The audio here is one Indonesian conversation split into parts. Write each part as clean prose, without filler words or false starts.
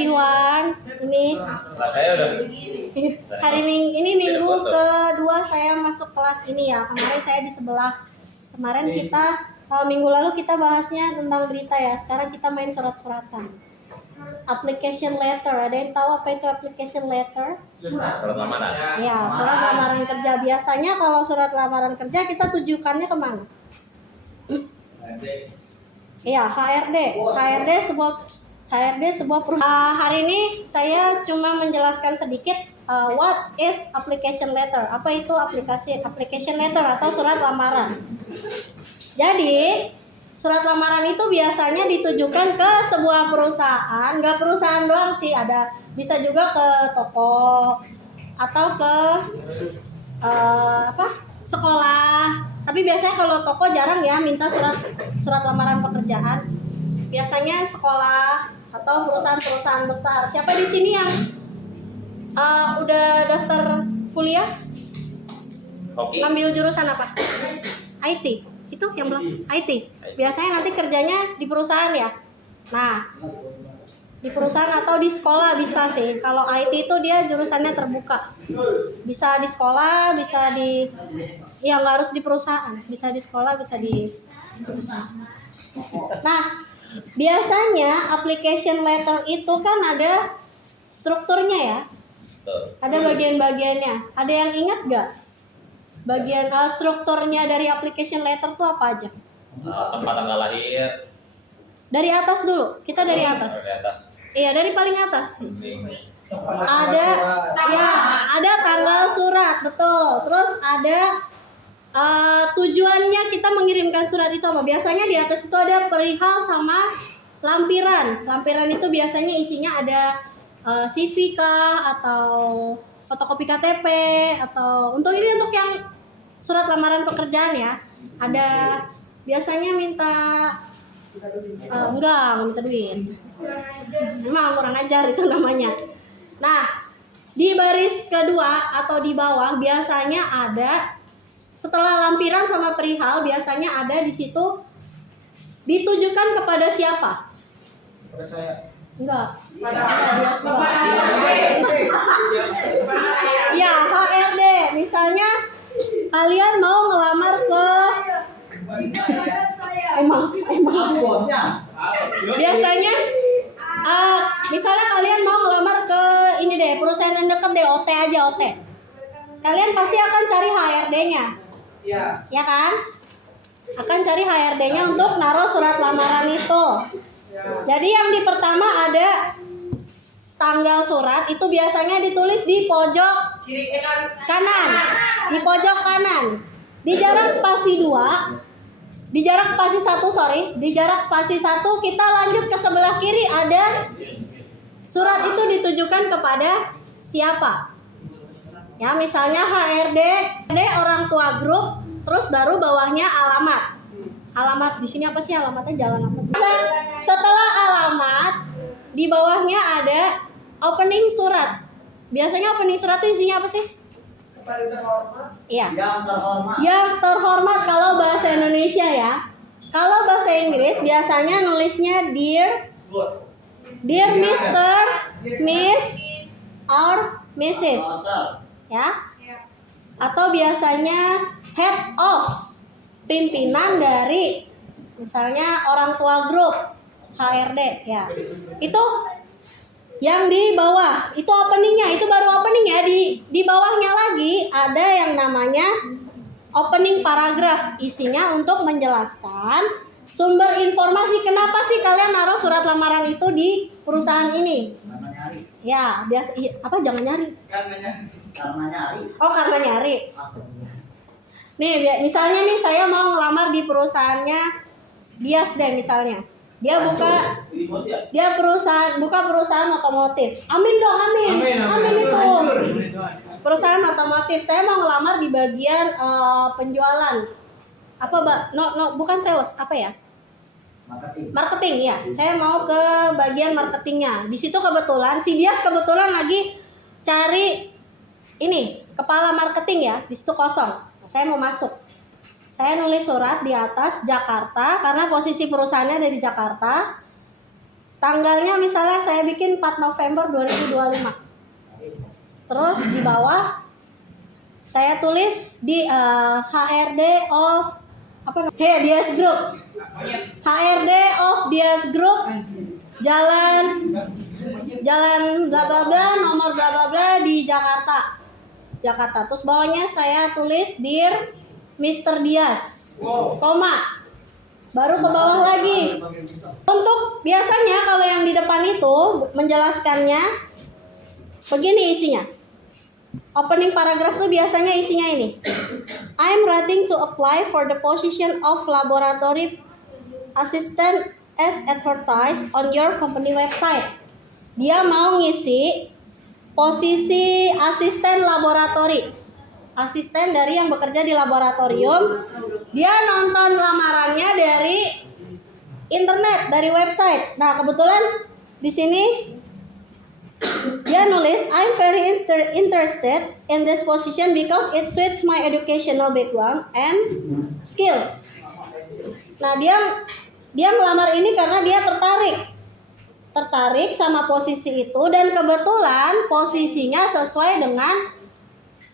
everyone. Ini saya udah ini minggu kedua saya masuk kelas ini ya. Kemarin saya di sebelah. Kemarin kita minggu lalu kita bahasnya tentang berita ya. Sekarang kita main surat-suratan. Application letter. Ada yang tahu apa itu application letter? surat lamaran. Ya, surat lamaran kerja. Biasanya kalau surat lamaran kerja kita tujukannya kemana? Iya, HRD. HRD sebuah perusahaan. Hari ini saya cuma menjelaskan sedikit what is application letter. Apa itu application letter atau surat lamaran. Jadi, surat lamaran itu biasanya ditujukan ke sebuah perusahaan. Nggak perusahaan doang sih, ada bisa juga ke toko atau ke sekolah. Tapi biasanya kalau toko jarang ya minta surat lamaran pekerjaan. Biasanya sekolah atau perusahaan-perusahaan besar. Siapa di sini yang udah daftar kuliah? Hoki. Ngambil jurusan apa? IT. Itu yang belum IT. Biasanya nanti kerjanya di perusahaan ya. Nah, di perusahaan atau di sekolah bisa sih. Kalau IT itu dia jurusannya terbuka. Bisa di sekolah, bisa di nggak harus di perusahaan. Bisa di sekolah, bisa di perusahaan. Nah, biasanya application letter itu kan ada strukturnya ya. Ada bagian-bagiannya. Ada yang ingat nggak? Bagian strukturnya dari application letter tuh apa aja? Tempat tanggal lahir. Dari atas dulu. Kita dari atas. Iya, dari paling atas. Ada tanggal surat, betul. Terus ada tujuannya kita mengirimkan surat itu apa? Biasanya di atas itu ada perihal sama lampiran. Lampiran itu biasanya isinya ada CV kah atau fotokopi KTP atau untuk yang surat lamaran pekerjaan ya. Ada biasanya minta minta duit. Memang kurang ajar itu namanya. Nah, di baris kedua atau di bawah biasanya ada setelah lampiran sama perihal biasanya ada di situ ditujukan kepada siapa? Kepada saya. Enggak. Ya, HRD. Misalnya kalian mau ngelamar ke emang Bosnya. biasanya misalnya kalian mau ngelamar ke ini deh, perusahaan yang deket deh, OT aja OT. Kalian pasti akan cari HRD-nya. Iya. Ya kan? Akan cari HRD-nya untuk naruh surat lamaran itu. Jadi yang di pertama ada tanggal surat itu biasanya ditulis di pojok kanan. Di pojok kanan. Di jarak spasi 2, di jarak spasi 1, di jarak spasi 1 kita lanjut ke sebelah kiri ada surat itu ditujukan kepada siapa? Ya, misalnya HRD, orang tua grup, terus baru bawahnya alamat. Alamat di sini apa sih alamatnya? Jalan apa? Setelah alamat, di bawahnya ada opening surat. Biasanya opening surat itu isinya apa sih? Kepada terhormat. Iya. Yang terhormat. Yang terhormat kalau bahasa Indonesia ya. Kalau bahasa Inggris biasanya nulisnya Dear Mr, Miss, or Mrs. Ya. Atau biasanya head of, pimpinan dari misalnya orang tua grup, HRD ya. Itu yang di bawah, itu openingnya, itu baru opening ya. Di bawahnya lagi ada yang namanya opening paragraph, isinya untuk menjelaskan sumber informasi kenapa sih kalian naruh surat lamaran itu di perusahaan ini. Karena nyari. Ya, biasa apa jangan nyari. Karena nyari. Oh, karena nyari. Maksudnya. Nih, misalnya nih saya mau ngelamar di perusahaannya Dias deh misalnya. Dia buka perusahaan otomotif. Amin dong, amin itu. Perusahaan otomotif. Saya mau ngelamar di bagian penjualan. Apa, Mbak? Bukan sales, apa ya? Marketing ya. Saya mau ke bagian marketingnya. Di situ kebetulan si Dias lagi cari ini, kepala marketing ya. Di situ kosong. Saya mau masuk. Saya nulis surat di atas Jakarta karena posisi perusahaannya ada di Jakarta. Tanggalnya misalnya saya bikin 4 November 2025. Terus di bawah saya tulis di HRD of Dias Group. HRD of Dias Group, jalan bla bla bla, nomor bla bla bla di Jakarta. Terus bawahnya saya tulis Dear Mr. Dias, koma. Baru ke bawah lagi. Untuk biasanya kalau yang di depan itu menjelaskannya begini isinya. Opening paragraph tuh biasanya isinya ini. I'm writing to apply for the position of laboratory assistant as advertised on your company website. Dia mau ngisi posisi asisten laboratori. Asisten dari yang bekerja di laboratorium. Dia nonton lamarannya dari internet, dari website. Nah, kebetulan di sini dia nulis I'm very interested in this position because it suits my educational background and skills. Nah, dia melamar ini karena dia tertarik sama posisi itu dan kebetulan posisinya sesuai dengan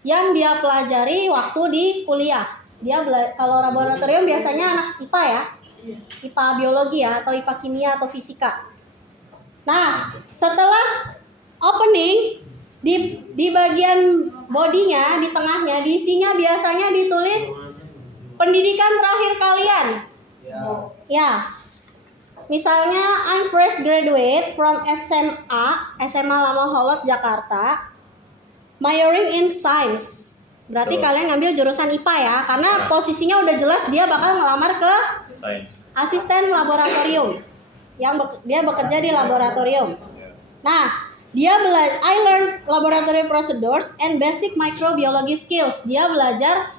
yang dia pelajari waktu di kuliah. Dia kalau laboratorium biasanya anak IPA ya, IPA biologi ya, atau IPA kimia atau fisika. Nah, setelah opening di bagian bodinya, di tengahnya, di isinya biasanya ditulis pendidikan terakhir kalian. Ya. Misalnya I'm fresh graduate from SMA Lama Holot Jakarta, majoring in science. Berarti kalian ngambil jurusan IPA ya, karena posisinya udah jelas dia bakal ngelamar ke asisten laboratorium. Dia bekerja di laboratorium. Nah, I learned laboratory procedures and basic microbiology skills. Dia belajar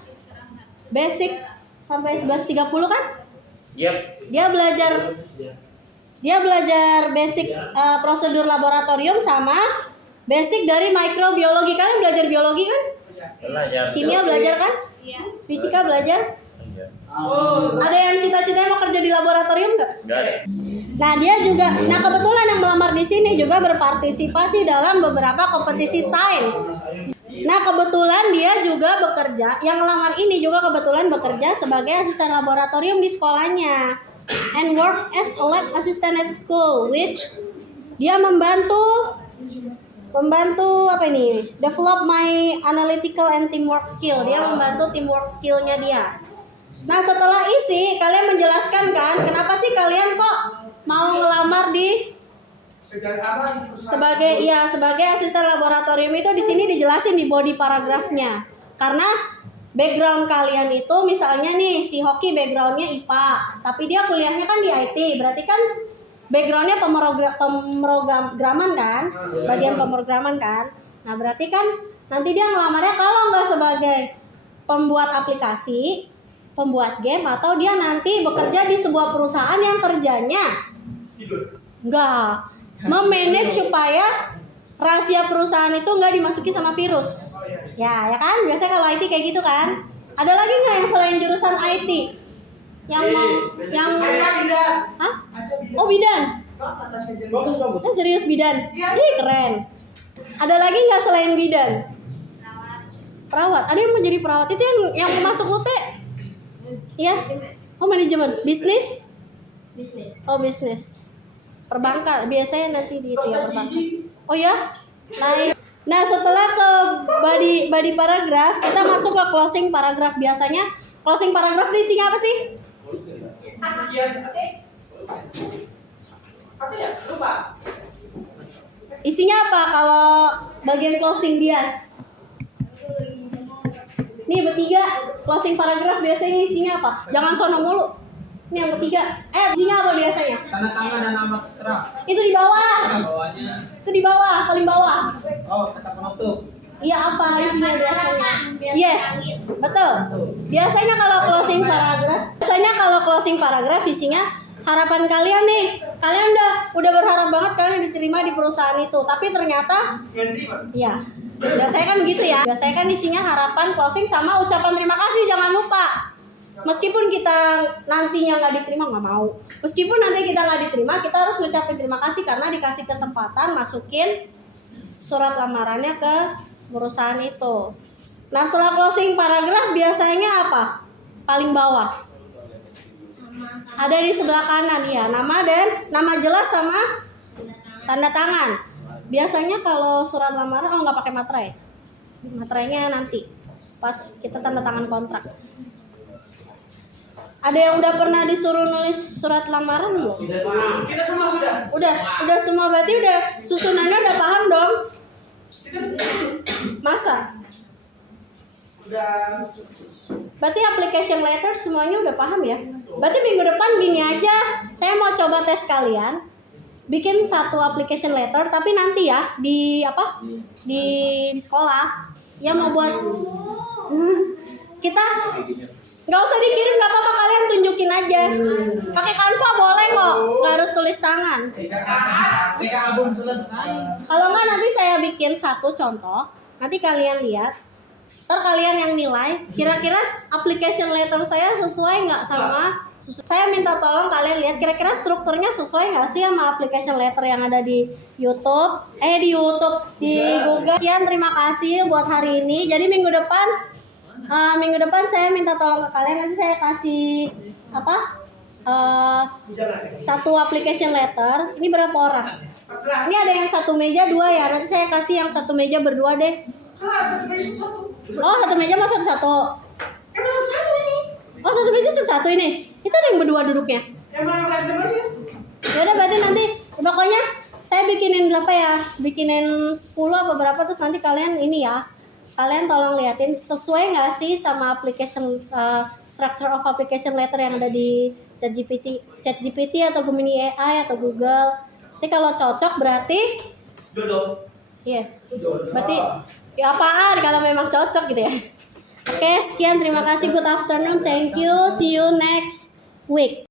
basic sampai 11.30 kan? Yep. Dia belajar basic prosedur laboratorium sama basic dari microbiologi. Kalian belajar biologi kan? Belajar. Kimia belajar kan? Iya. Fisika belajar? Iya. Ada yang cita-citanya mau kerja di laboratorium nggak? Enggak ada. Nah, nah kebetulan yang melamar di sini juga berpartisipasi dalam beberapa kompetisi sains. Nah, kebetulan dia juga bekerja, yang melamar ini juga kebetulan bekerja sebagai asisten laboratorium di sekolahnya. And work as a lab assistant at school, which dia membantu apa ini? Develop my analytical and teamwork skill. Dia membantu teamwork skillnya dia. Nah, setelah isi, kalian menjelaskan kan, kenapa sih kalian kok mau ngelamar di sebagai asisten laboratorium itu di sini dijelasin di body paragrafnya. Karena background kalian itu misalnya nih si Hoki backgroundnya IPA, tapi dia kuliahnya kan di IT, berarti kan backgroundnya pemrograman kan, bagian pemrograman kan. Nah, berarti kan nanti dia ngelamarnya kalau nggak sebagai pembuat aplikasi, pembuat game, atau dia nanti bekerja di sebuah perusahaan yang kerjanya nggak memanage supaya rahasia perusahaan itu nggak dimasuki sama virus. Ya kan? Biasanya kalau IT kayak gitu kan. Ada lagi nggak yang selain jurusan IT? Hah? Oh, bidan. Serius bidan? Ih, keren. Ada lagi nggak selain bidan? Perawat. Ada yang mau jadi perawat itu yang masuk UT? Iya. Oh, manajemen. Bisnis? Oh, bisnis. Perbankan. Biasanya nanti di itu ya perbankan. Oh ya? Nah, setelah ke body paragraph, kita masuk ke closing paragraph. Biasanya closing paragraph itu isinya apa sih? Apa ya? Lupa. Isinya apa kalau bagian closing Dias? Nih bertiga, closing paragraph biasanya isinya apa? Jangan sono mulu. Ini yang ketiga. Isinya apa biasanya? Tanda tangan dan nama terserah. Itu di bawah. Bawahnya. Itu di bawah, paling bawah. Oh, kata penutup. Iya, apa isinya biasanya? Yes, betul. Biasanya kalau closing paragraph isinya harapan kalian nih. Kalian udah berharap banget kalian diterima di perusahaan itu, tapi ternyata iya. Biasanya kan begitu ya. Biasanya kan isinya harapan, closing sama ucapan terima kasih, jangan lupa. Meskipun kita nantinya nggak diterima, nggak mau. Meskipun nanti kita nggak diterima, kita harus ngucapin terima kasih karena dikasih kesempatan masukin surat lamarannya ke perusahaan itu. Nah, setelah closing paragraf biasanya apa? Paling bawah. Ada di sebelah kanan ya, nama dan nama jelas sama tanda tangan. Biasanya kalau surat lamaran nggak pakai materai. Materainya nanti pas kita tanda tangan kontrak. Ada yang udah pernah disuruh nulis surat lamaran belum? Kita semua sudah. Udah semua, berarti udah susunannya udah paham dong? Masa? Udah. Berarti application letter semuanya udah paham ya? Berarti minggu depan gini aja, saya mau coba tes kalian bikin satu application letter, tapi nanti ya di apa? Di sekolah. Ya mau buat kita nggak usah dikirim, nggak apa-apa, kalian tunjukin aja. Pakai Canva boleh kok, nggak harus tulis tangan. Jika album selesai. Kalau nggak nanti saya bikin satu contoh, nanti kalian lihat, ntar kalian yang nilai. Kira-kira application letter saya sesuai nggak sama? Saya minta tolong kalian lihat kira-kira strukturnya sesuai nggak sih sama application letter yang ada di YouTube, di Google. Sekian, terima kasih buat hari ini. Jadi minggu depan saya minta tolong ke kalian, nanti saya kasih satu application letter. Ini berapa orang? Ini ada yang satu meja 2 ya. Nanti saya kasih yang satu meja berdua deh. Oh, satu meja mau satu-satu. Oh, satu meja satu-satu ini. Kita ada yang berdua duduknya. Emang random aja. Ya udah, berarti nanti pokoknya saya bikinin berapa ya? Bikinin 10 apa berapa, terus nanti kalian ini ya. Kalian tolong liatin sesuai nggak sih sama application structure of application letter yang ada di ChatGPT atau Gemini AI atau Google. Nanti kalau cocok berarti iya. Berarti ya apaan kalau memang cocok gitu ya. Oke, sekian, terima kasih, good afternoon, thank you, see you next week.